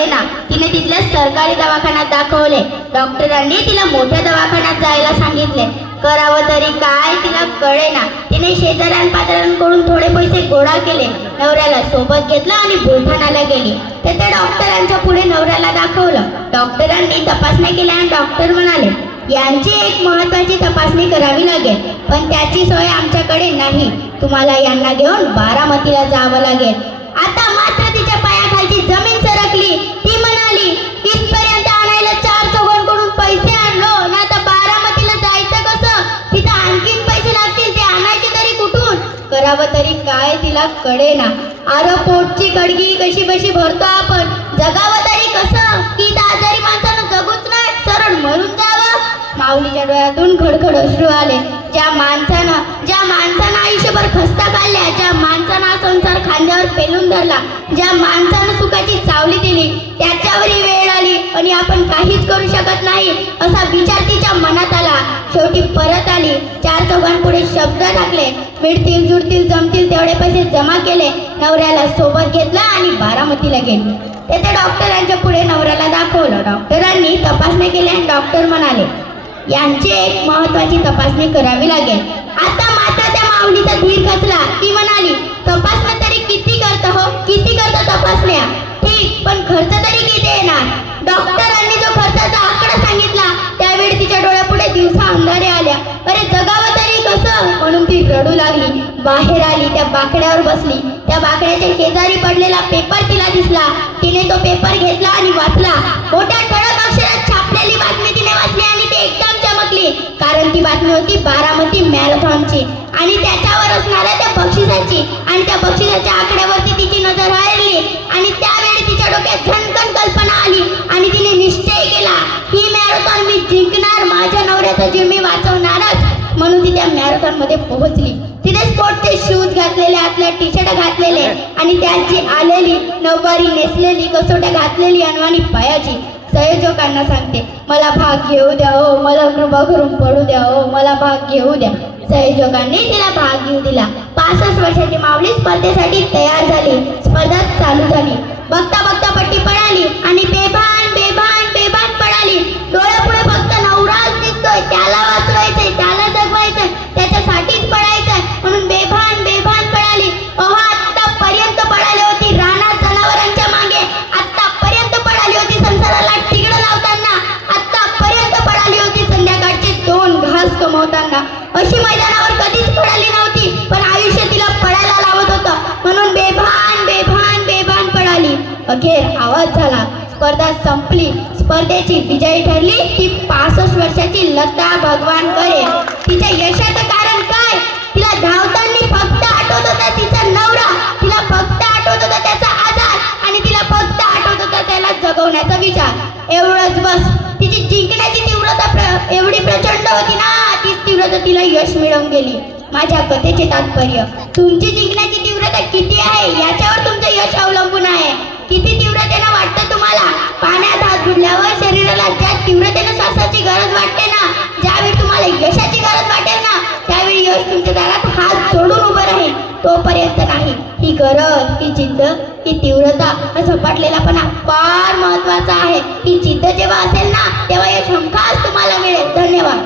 कळेना. तिने तिथल्या सरकारी दवाखान्यात दाखवले. डॉक्टरांनी तिला मोठ्या दवाखान्यात जायला सांगितले. करावं तरी काय तिला कळेना. तिने शेजाऱ्यांपाजाऱ्यांकडून थोडे पैसे गोळा केले. नवऱ्याला सोबत घेतलं आणि बुलढाण्याला गेली. तेथे डॉक्टरांच्या पुढे नवऱ्याला दाखवलं. डॉक्टरांनी तपासण्या केल्या आणि डॉक्टर म्हणाले, यांची एक महत्त्वाची तपासणी करावी लागेल, पण त्याची सोय आमच्याकडे नाही. तुम्हाला यांना घेऊन बारामतीला जावं लागेल. आता मात्र तिच्या पायाखालची जमीन सरकली. ती म्हणाली, इथपर्यंत आणायला 4 चौघांकडून पैसे आणलो ना, आता बारामतीला जायचं कसं? तिथं आणखीन पैसे लागतील, ते आणायचे तरी कुठून? करावं तरी काय तिला कळेना. अरे पोटची कडगी कशी बशी भरतो आपण. जगावं तरी कसं? की आजारी माणसानं जगूच नाही, सरळ मरून जावं. माऊलीच्या डोळ्यातून खडखड अश्रू आले. ज्या माणसानं आयुष्यभर खस्ता काढल्या, ज्या माणसानं हा संसार खांद्यावर पेलून धरला, ज्या माणसानं सुखाची सावली दिली, त्याच्यावरही वेळ आली आणि आपण काहीच करू शकत नाही असा विचार तिच्या मनात आला. शेवटी परत आली. 4 चौघांपुढे शब्द टाकले. मिळतील जुळतील जमतील तेवढे पैसे जमा केले. नवऱ्याला सोबत घेतलं आणि बारामतीला गेली. तेथे डॉक्टरांच्या पुढे नवऱ्याला दाखवलं. डॉक्टरांनी तपासणी केली आणि डॉक्टर म्हणाले, यांची एक महत्त्वाची तपासणी करावी लागेल. आता मात्र त्या माऊलीचा धीर खचला. ती म्हणाली, तपासण्या तरी किती करता हो? किती करता तपासण्या? ठीक, पण खर्च तरी किती येणार? डॉक्टरांनी जो खर्चाचा आकडा सांगितला त्यावेळी तिच्या डोळ्यापुढे दिवसा अंधारे आल्या. अरे जगावं तरी कसं म्हणून ती रडू लागली. बाहेर आली. त्या बाकड्यावर बसली. त्या बाकड्याच्या शेजारी पडलेला पेपर तिला दिसला. तिने तो पेपर घेतला आणि वाचला. मोठ्या ठळक अक्षरात छापलेली बातमी तिने वाचली आणि ती एकदम चमकली. कारण ती बातमी होती बारामती मॅरेथॉनची आणि त्याच्यावर असणाऱ्या त्या बक्षिसाची. आणि त्या बक्षिसाच्या आकड्यावरती तिची नजर हरली आणि त्यावेळी तिच्या डोक्यात झणकन कल्पना आली आणि तिने निश्चय केला, ही मॅरेथॉन मी जिंकणार. माझ्या नवऱ्याचा जीव मी वाचवणारच. म्हणून ती त्या मॅरेथॉन मध्ये पोहोचली. तिने स्पोर्टचे शूज घातलेले, आतल्या टी-शर्ट घातलेले आणि त्याची आलेली नऊवारी नेसलेली, कसोट्या घातलेली अनवाणी पायाची. संयोजकांना सांगते, मला भाग घेऊ द्या हो, मला कृपा करून पडू द्या हो, मला भाग घेऊ द्या. संयोजकांनी तिला भाग घेऊ दिला. 65 वर्षाची माऊली स्पर्धेसाठी तयार झाली. स्पर्धा चालू झाली. बघता बघता पट्टी पळाली आणि बेभान बेभान बेभान पळाली. डोळ्यापुढे फक्त नवराच दिसतोय. त्याला वाचवायचंय, त्याला जगवायचंय, त्याच्यासाठीच पळायचंय म्हणून बेभान बेभान पळाली. आतापर्यंत पळाली होती रानात जनावरांच्या मागे. आतापर्यंत पळाली होती संसाराला तिगडं लावताना. आतापर्यंत पळाली होती संध्याकाळचे 2 घास कमवताना. अशी मैदानावर कधीच पळाली नव्हती, पण आयुष्य तिला पळायला लावत होतं म्हणून बेभान बेभान बेभान पळाली. अखेर आवाज झाला. स्पर्धा संपली. स्पर्धेची विजयी ठरली ती 65 वर्षाची लता भगवान करे. तिच्या यशाचं कारण काय? तिला धावताना फक्त आठवत होता तिचा नवरा, तिला फक्त आठवत होता त्याचा आजार आणि तिला फक्त आठवत होता त्याला जगवण्याचा विचार. एवढंच बस. तिची जिंकण्याची तीव्रता एवढी प्रचंड होती ना, तीच तीव्रता तिला यश मिळवून गेली. माझ्या कथेचे तात्पर्य, तुमची जिंकण्याची तीव्रता किती आहे याच्यावर तुमचं यश अवलंबून आहे. किती तीव्रतेनं वाटतं तुम्हाला? पाण्यात हात बुडल्यावर शरीराला ज्या तीव्रतेनं श्वासाची गरज वाटते ना, ज्यावेळी तुम्हाला यशाची गरज वाटेल ना, त्यावेळी यश तुमच्या दारात हात जोडून उभं राहील. तोपर्यंत नाही. ही गरज, ही जिद्द, ही तीव्रता, हा झपाटलेलापणा फार महत्वाचा आहे. ही जिद्द जेव्हा असेल ना, तेव्हा यश हमखास तुम्हाला मिळेल. धन्यवाद.